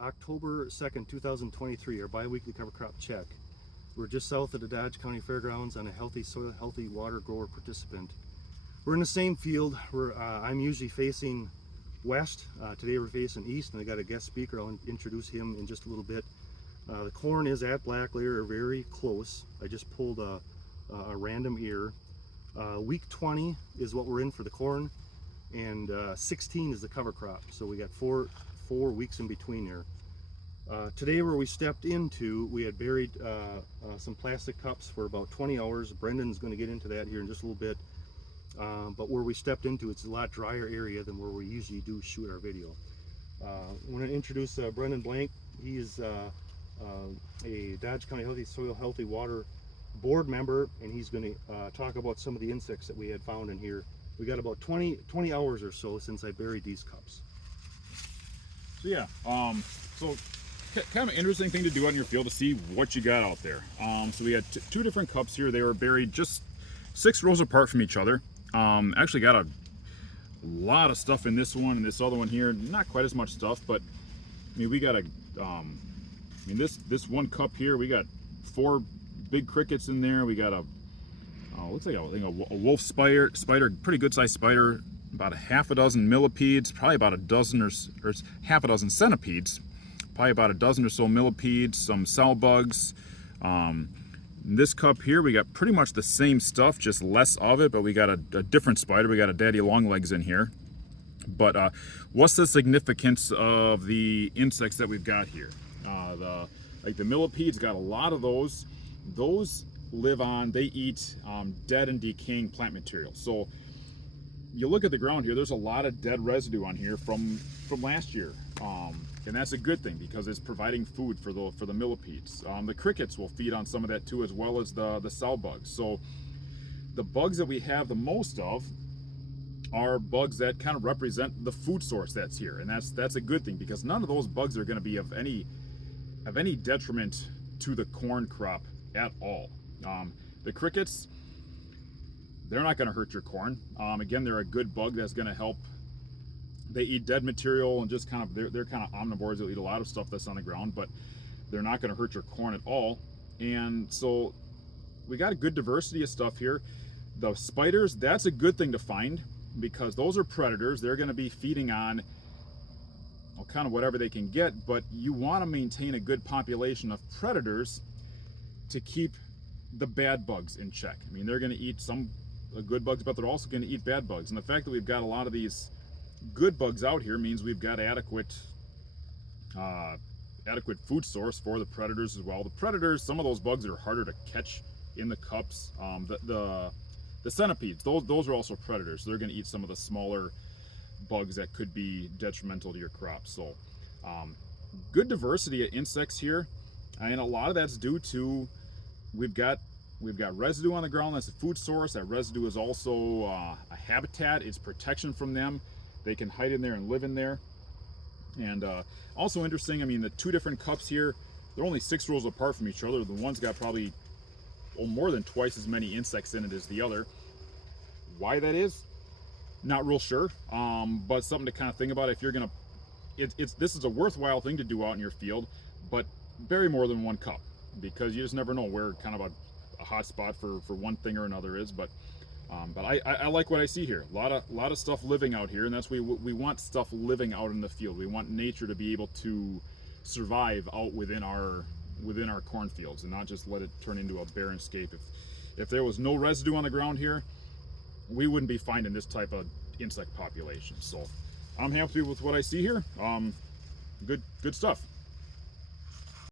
October 2nd, 2023, our bi-weekly cover crop check. We're just south of the Dodge County Fairgrounds on a healthy soil, healthy water grower participant. We're in the same field. I'm usually facing west. Today we're facing east, and I got a guest speaker. I'll introduce him in just a little bit. The corn is at black layer, very close. I just pulled a random ear. Week 20 is what we're in for the corn, and 16 is the cover crop. So we got four weeks in between there. Today where we stepped into, we had buried some plastic cups for about 20 hours. Brendon's going to get into that here in just a little bit. But where we stepped into, it's a lot drier area than where we usually do shoot our video. I want to introduce Brendon Blank. He is a Dodge County Healthy Soil, Healthy Water board member, and he's going to talk about some of the insects that we had found in here. We got about 20 hours or so since I buried these cups. So yeah, so kind of an interesting thing to do out in your field to see what you got out there. So we had two different cups here. They were buried just 6 rows apart from each other. Actually got a lot of stuff in this one and this other one here. Not quite as much stuff, but I mean, we got this one cup here, we got 4 big crickets in there. We got looks like a wolf spider, pretty good sized spider, about a half a dozen millipedes, probably about a dozen or half a dozen centipedes, probably about a dozen or so millipedes, some cell bugs. In this cup here, we got pretty much the same stuff, just less of it, but we got a different spider. We got a daddy longlegs in here. But what's the significance of the insects that we've got here? Like the millipedes, got a lot of those. Those live on, they eat dead and decaying plant material. So you look at the ground here, there's a lot of dead residue on here from last year. And that's a good thing because it's providing food for the millipedes. The crickets will feed on some of that too, as well as the cell bugs. So the bugs that we have the most of are bugs that kind of represent the food source that's here. And that's a good thing because none of those bugs are going to be of any detriment to the corn crop at all. The crickets, they're not going to hurt your corn. Again, they're a good bug that's going to help. They eat dead material and just kind of, they're kind of omnivores. They'll eat a lot of stuff that's on the ground, but they're not going to hurt your corn at all. And so we got a good diversity of stuff here. The spiders, that's a good thing to find because those are predators. They're going to be feeding on kind of whatever they can get, but you want to maintain a good population of predators to keep the bad bugs in check. I mean, they're going to eat some good bugs, but they're also going to eat bad bugs. And the fact that we've got a lot of these good bugs out here means we've got adequate food source for the predators as well. The predators, some of those bugs are harder to catch in the cups. The centipedes, those are also predators. So they're going to eat some of the smaller bugs that could be detrimental to your crop. So good diversity of insects here, and a lot of that's due to we've got residue on the ground. That's a food source. That residue is also a habitat. It's protection from them. They can hide in there and live in there. And also interesting, I mean, the 2 different cups here, they're only 6 rows apart from each other. The one's got probably more than twice as many insects in it as the other. Why that is, not real sure, but something to kind of think about if you're gonna. This is a worthwhile thing to do out in your field, but bury more than 1 cup because you just never know where kind of a hot spot for one thing or another is. But I like what I see here. A lot of stuff living out here, and that's we want stuff living out in the field. We want nature to be able to survive out within our cornfields and not just let it turn into a barren scape. If there was no residue on the ground here, we wouldn't be finding this type of insect population. So I'm happy with what I see here. Good stuff.